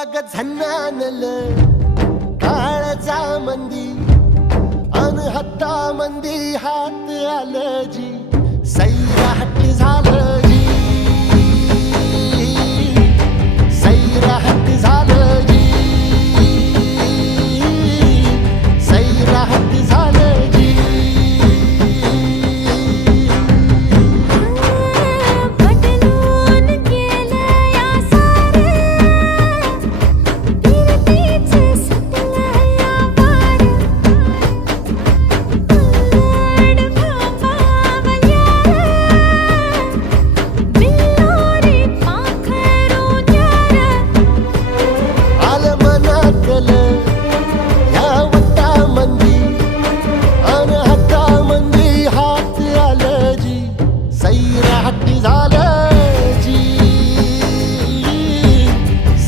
अग झन्नानल काळजा मंदी अनहत्ता मंदी हात आलं जी सैराट झालं